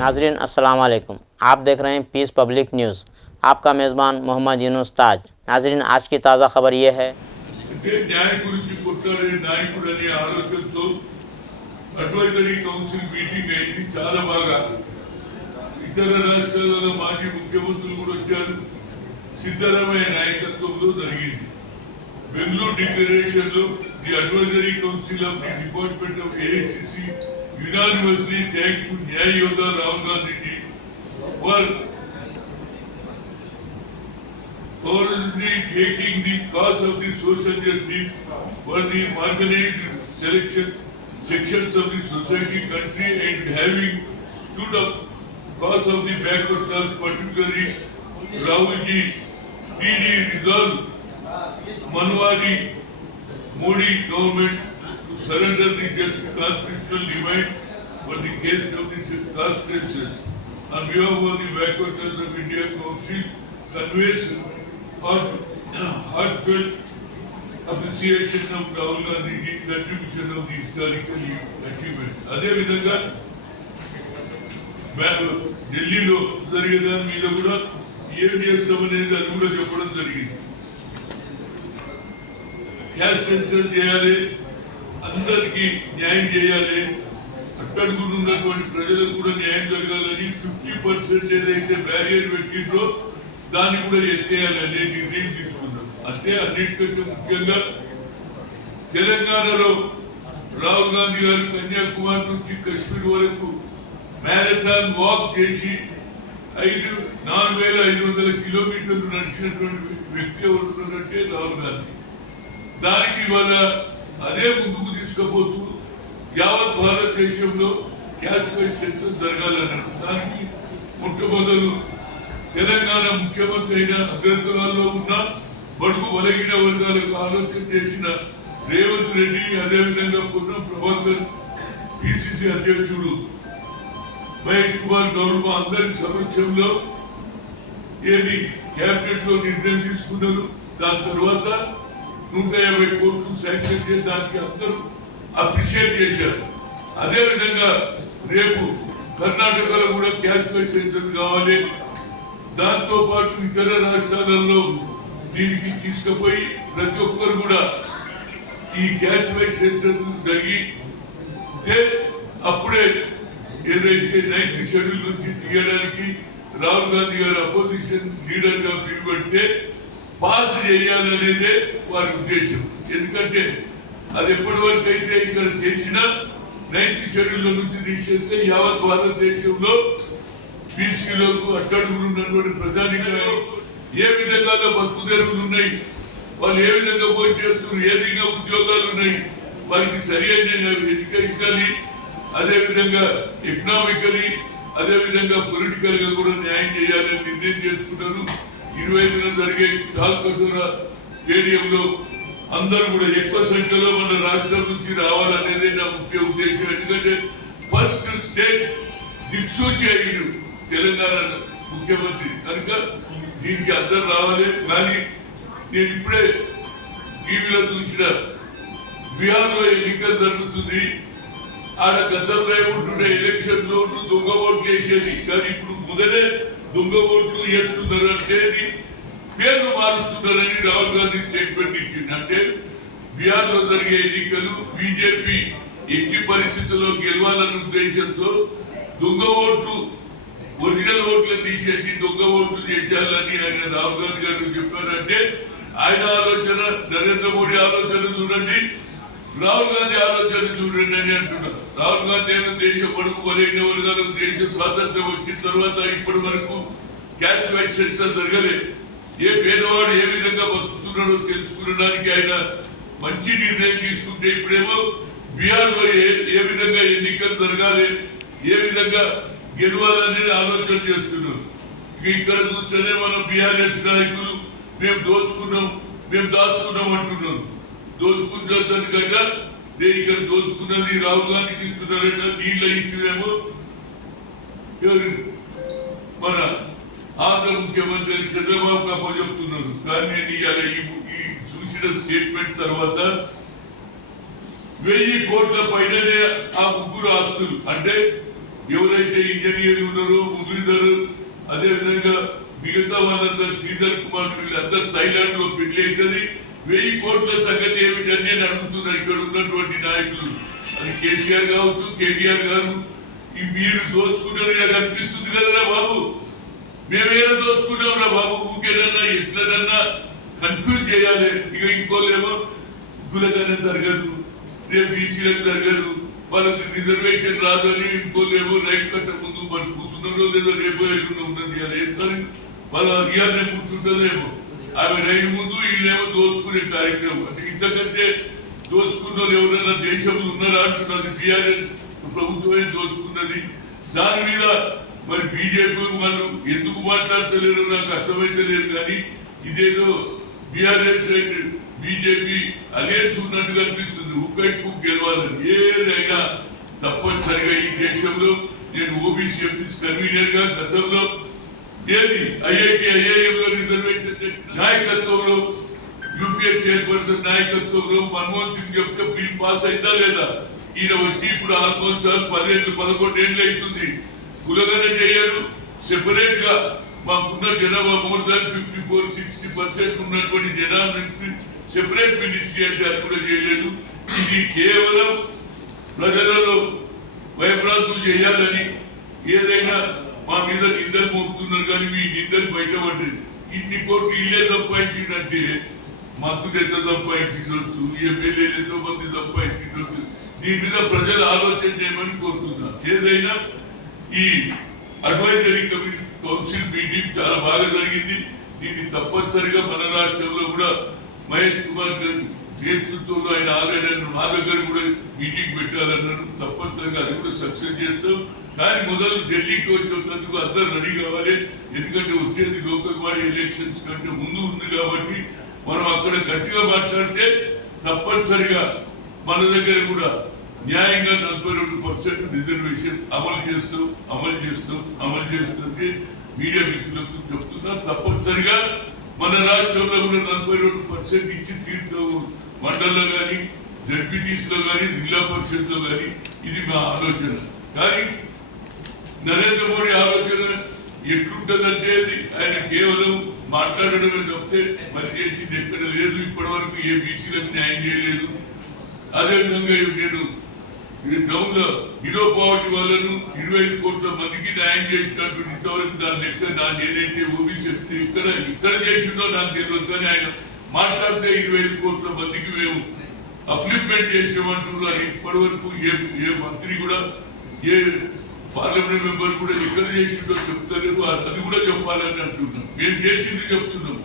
नाजरीन अस्सलाम वालेकुम। आप देख रहे हैं पीस पब्लिक न्यूज़। आपका मेज़बान मोहम्मद यूनुस ताज। नाजरीन आज की ताज़ा खबर यह है न्याय गुరించి కొట్లాడే నాయకుడనే ఆలోచనతో అడ్వైజరీ కౌన్సిల్ మీటింగ్ అయింది। చాలా బాగా ఇతర రాష్ట్రాలలో మాజీ ముఖ్యమంత్రులు కూడా వచ్చారు। సిద్ధరామయ్య నాయకత్వంలో జరిగింది। బెంగళూరు డిక్లరేషన్ లో the advisory council of the department of AICC unanimously thank to Nyaya Yoga Rahul Gandhi ji for taking the cause of the social justice for the marginalized sections of the society country and having stood up cause of the backward class, particularly Rahul ji speedy resolve Manwari Modi government to surrender the just constitutional demand for the case of the caste census. On behalf of the Backward Class of India Council, conveys heartfelt appreciation of Rahul Gandhi's contribution of the historical achievement. అదే విధంగా ఢిల్లీలో జరిగేదాని మీద కూడా ఏం చేస్తామనేది అది కూడా చెప్పడం జరిగింది। క్యాస్ట్ సెన్సస్ చేయాలి, అందరికీ న్యాయం చేయాలి, అట్టడుగునున్నటువంటి ప్రజలకు కూడా న్యాయం జరగాలని 50% ఏదైతే బ్యారియర్ పెట్టిందో దాన్ని కూడా ఎత్తేయాలనే నిర్ణయం తీసుకున్నాం। అంటే అన్నిటికంటే ముఖ్యంగా తెలంగాణలో రాహుల్ గాంధీ గారు కన్యాకుమారి నుంచి కశ్మీర్ వరకు మ్యారథాన్ వాక్ చేసి 4500 కిలోమీటర్లు నడిచినటువంటి వ్యక్తి ఎవరున్నారంటే రాహుల్ గాంధీ। దానికి ఇవాళ అదే ముందుకు తీసుకుపోతూ యావత్ భారతదేశంలో క్యాస్ట్ వైజ్ సెన్సస్ జరగాలన్నారు। దానికి మొట్టమొదలు తెలంగాణ ముఖ్యమంత్రి అయిన అగ్రకులాల్లో ఉన్న బడుగు బలహీన వర్గాలకు ఆలోచన చేసిన రేవంత్ రెడ్డి, అదేవిధంగా పొన్నం ప్రభాకర్, పిసిసి అధ్యక్షుడు మహేష్ కుమార్ గౌరవ అందరి సమక్షంలో ఏది కేబినెట్ లో నిర్ణయం తీసుకున్నారు। దాని తర్వాత 150 కోట్లు శాంక్షన్ చేయడానికి అందరూ అప్రిషియేట్ చేశారు। అదే విధంగా రేపు కర్ణాటకలో కూడా క్యాస్ట్ వైజ్ సెన్సస్ కావాలి, దాంతో పాటు ఇతర రాష్ట్రాలలో దీనికి తీసుకుపోయి ప్రతి ఒక్కరు కూడా ఈ క్యాస్ట్ వైజ్ సెన్సస్ జరిగితే అప్పుడే ఏదైతే 9th షెడ్యూల్ నుంచి తీయడానికి రాహుల్ గాంధీ గారు అపోజిషన్ లీడర్ గా పిలువడితే పాస్ చేయాలనేదే వారి ఉద్దేశం। ఎందుకంటే అది ఎప్పటి వరకు అయితే ఇక్కడ చేసిన 9th షెడ్యూల్ నుంచి తీసేస్తే యావత్ భారతదేశంలో బీసీలకు అట్టడుగునున్నటువంటి ప్రజానికాలు ఏ విధంగా బతుకుదెరువులు ఉన్నాయి, వాళ్ళు ఏ విధంగా పోయి చేస్తున్నారు, ఏ విధంగా ఉద్యోగాలు ఉన్నాయి, వారికి సరి అయిన ఎడ్యుకేషనలీ, అదేవిధంగా ఎకనామికలీ, అదేవిధంగా పొలిటికల్ గా కూడా న్యాయం చేయాలని నిర్ణయం చేసుకున్నారు। 25న జరిగే చాల్కటోరా స్టేడియంలో అందరూ కూడా ఎక్కువ సంఖ్యలో మన రాష్ట్రం నుంచి రావాలనేదే నా ముఖ్య ఉద్దేశం। ఎందుకంటే ఫస్ట్ స్టేట్ దిక్సూచి అయ్యారు తెలంగాణ ముఖ్యమంత్రి కనుక దీనికి అందరు రావాలి। కానీ నేను ఇప్పుడే టీవీలో చూసిన బీహార్ లో ఎన్నికలు జరుగుతుంది, ఆడ గతంలో ఏముంటుండే ఎలక్షన్ లో దొంగ ఓట్లు వేసేది, కానీ ఇప్పుడు మొదలే దొంగ ఓట్లు వేస్తున్నారు అంటే పేర్లు మారుస్తున్నారని రాహుల్ గాంధీ స్టేట్మెంట్ ఇచ్చింది। అంటే బీహార్ లో జరిగే ఎన్నికలు బీజేపీ ఎట్టి పరిస్థితుల్లో గెలవాలన్న ఉద్దేశంతో దొంగ ఓట్లు ఒరిజినల్ ఓట్లు తీసేసి దొంగ ఓట్లు చేసేయాలని ఆయన రాహుల్ గాంధీ గారు చెప్పారంటే ఆయన ఆలోచన, నరేంద్ర మోడీ ఆలోచన చూడండి, రాహుల్ గాంధీ ఆలోచన చూడండి అని అంటున్నారు। రాహుల్ గాంధీ అయిన దేశ పొడుగు బలైన వర్గాలకు దేశ స్వాతంత్రం వచ్చిన తర్వాత ఇప్పటి వరకు క్యాస్ట్ వైజ్ సెన్సస్ జరగలేదు। ఏ పేదవాడు ఏ విధంగా బతుకుతున్నాడో తెలుసుకునడానికి ఆయన మంచి నిర్ణయం తీసుకుంటే ఇప్పుడేమో బీహార్ లో ఏ విధంగా ఎన్నికలు జరగాలి, ఏ విధంగా గెలవాలనేది ఆలోచన చేస్తున్నారు। ఇక్కడ చూస్తేనే మనం బీఆర్ఎస్ నాయకులు మేము దోచుకున్నాం, మేము దాచుకున్నాం అంటున్నాం। దోచుకున్నది కదా ఇక్కడ దోచుకున్నది రాహుల్ గాంధీకి ఇస్తున్నారట। నీళ్ళ ఇష్యూ ఏమో మన ఆంధ్ర ముఖ్యమంత్రి చంద్రబాబు కాపో చెప్తున్నారు। కానీ నేను ఇవాళ ఈ చూసిన స్టేట్మెంట్ తర్వాత 1000 కోట్ల పైననే ఆ ముగ్గురు ఆస్తులు అంటే ఎవరైతే ఇంజనీర్లు ఉన్నారో మురళీధర్, అదేవిధంగా మిగతా వాళ్ళందరూ శ్రీధర్ కుమార్ వీళ్ళందరూ థైలాండ్ లో పెళ్లి అవుతుంది. 1000 కోట్ల సంగతి ఏమిటని నేను అడుగుతున్నా ఇక్కడ ఉన్నటువంటి నాయకులు. అది కేసీఆర్ కావచ్చు, కేటీఆర్ గారు, ఈ మీరు దోచుకుంటే కనిపిస్తుంది కదరా బాబు. మేమేనా దోచుకున్నాం రా బాబు. ఊకేనన్నా ఎట్లనన్నా కన్ఫ్యూజ్ చేయాలి. ఇక ఇంకోలేమో కులకన్నా జరగదు, రేపు బీసీలకు జరగదు, వాళ్ళకి రిజర్వేషన్ రాదు అని ఇంకోలేమో రైట్ కట్ట ముందు మనం కూర్చున్నారో లేదో రేపు ఎల్లుండి ఉన్నది అని చెప్తారు. వాళ్ళ ఇయాలనే కూర్చుంటుందేమో. ఆమె రైలు ముందు వీళ్ళేమో దోచుకునే కార్యక్రమం. అంటే ఇంతకంటే దోచుకున్న వాళ్ళు ఎవరైనా దేశంలో ఉన్నారా అంటున్నది. టీఆర్ఎస్ ప్రభుత్వమే దోచుకున్నది. దాని మీద మరి బీజేపీ వాళ్ళు ఎందుకు మాట్లాడతలేరో నాకు అర్థమైతే లేదు. కానీ ఇదేదో బీఆర్ఎస్ అండ్ బీజేపీ అలయన్స్ ఉన్నట్టు కనిపిస్తుంది. హుక్కైపు గెలవాలని. ఏదైనా తప్పనిసరిగా ఈ దేశంలో నేను ఓబీసీ ఎంపీస్ కన్వీనర్ గా గతంలో ఏది ఐఐటి ఐఐఎంలో రిజర్వేషన్ నాయకత్వంలో యూపీఏ చైర్పర్సన్ నాయకత్వంలో మన్మోహన్ సింగ్ చెప్తే బిల్ పాస్ అయిందా లేదా? ఈయన వచ్చి ఇప్పుడు ఆల్మోస్ట్ 10-11 ఏళ్ళు అవుతుంది. కులగన చేయరు. సెపరేట్ గా మాకున్న జనాభా మోర్ దాన్ 54-60% ఉన్నటువంటి జనాభాకి సెపరేట్ మినిస్ట్రీ అంటే అది కూడా చేయలేదు. ఇది కేవలం ప్రజలలో భయభ్రాంతులు చేయాలని ఏదైనా మా మీద నిందలు మోపుతున్నారు. కానీ మీ నిందలు బయటపడ్డది. ఇన్ని కోట్లు ఇల్లే సంపాదించిందంటే మంత్రులు ఎంత సంపాదించవచ్చు, ఎమ్మెల్యేలు ఎంతో మంది సంపాదించవచ్చు. దీని మీద ప్రజలు ఆలోచన చేయమని కోరుతున్నారు. ఏదైనా ఈ అడ్వైజరీ కౌన్సిల్ మీటింగ్ చాలా బాగా జరిగింది. దీన్ని తప్పనిసరిగా మన రాష్ట్రంలో కూడా మహేష్ కుమార్ గారి నేతృత్వంలో ఆయన ఆల్రెడీ మా దగ్గర కూడా మీటింగ్ పెట్టాలన్నారు. తప్పనిసరిగా అది కూడా సక్సెస్ చేస్తాం. కానీ మొదలు ఢిల్లీకి వచ్చేందుకు అందరూ రెడీ కావాలి. ఎందుకంటే వచ్చేది లోకల్ బాడీ ఎలక్షన్స్ కంటే ముందు ఉంది కాబట్టి మనం అక్కడ గట్టిగా మాట్లాడితే తప్పనిసరిగా మన దగ్గర కూడా న్యాయంగా 42% రిజర్వేషన్ అమలు చేస్తుంది. మీడియా మిత్రులకు చెప్తున్నా. తప్పనిసరిగా మన రాష్ట్రంలో కూడా 42% ఇచ్చి తీరుతాము. మండలంలో కానీ, జడ్పీటీస్ లో కానీ, జిల్లా పరిషత్ లో కానీ. ఇది మా ఆలోచన. కానీ నరేంద్ర మోడీ ఆలోచన ఎట్లుంటదంటే అది ఆయన కేవలం మాట్లాడడమే తప్పితే మరి చేసింది ఎక్కడ లేదు. ఇప్పటి వరకు ఏ బీసీలకు న్యాయం చేయలేదు. అదేవిధంగా నేను డౌన్ లో బిలో పావర్టీ వాళ్ళను 25 కోట్ల మందికి న్యాయం చేసినట్టు ఇంతవరకు దాని లెక్క నేనైతే ఓబీసీ ఇక్కడ చేసిందో నాకు తెలియదు. కానీ ఆయన మాట్లాడితే 25 కోట్ల మందికి మేము అప్లిప్మెంట్ చేసామంటున్నారు. ఇప్పటి వరకు ఏ మంత్రి కూడా ఏ పార్లమెంట్ మెంబర్ కూడా ఎక్కడ చేసిందో చెప్తారు. అది కూడా చెప్పాలని అంటున్నాం. మేము చేసింది చెప్తున్నాం.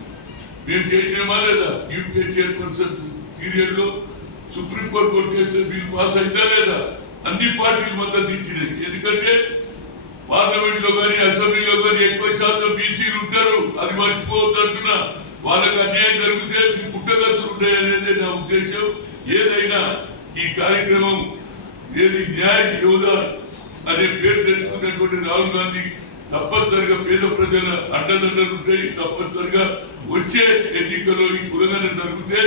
మేము చేసినామా లేదా? యూపీఏ చైర్పర్సన్ పీరియడ్ లో సుప్రీంకోర్టు కొట్టేస్తే బిల్ పాస్ అయిందా లేదా? అన్ని పార్టీలు మద్దతు ఇచ్చినాయి. ఎందుకంటే పార్లమెంట్ లో కానీ అసెంబ్లీలో కానీ ఎక్కువ శాతం బీసీలు ఉంటారు. అది మర్చిపోవద్దు అంటున్నా. వాళ్ళకి అన్యాయం జరిగితే పుట్టగతులు ఉంటాయి అనేది నా ఉద్దేశం. ఏదైనా ఈ కార్యక్రమం ఏది న్యాయ యోధ అనే పేరు తెచ్చుకున్నటువంటి రాహుల్ గాంధీ తప్పనిసరిగా పేద ప్రజల అండదండలు ఉంటాయి. తప్పనిసరిగా వచ్చే ఎన్నికల్లో ఈ కులగన జరిగితే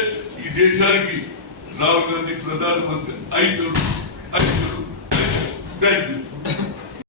ఈ దేశానికి రాహుల్ గాంధీ ప్రధానమంత్రి అవుతాడు. Thank you.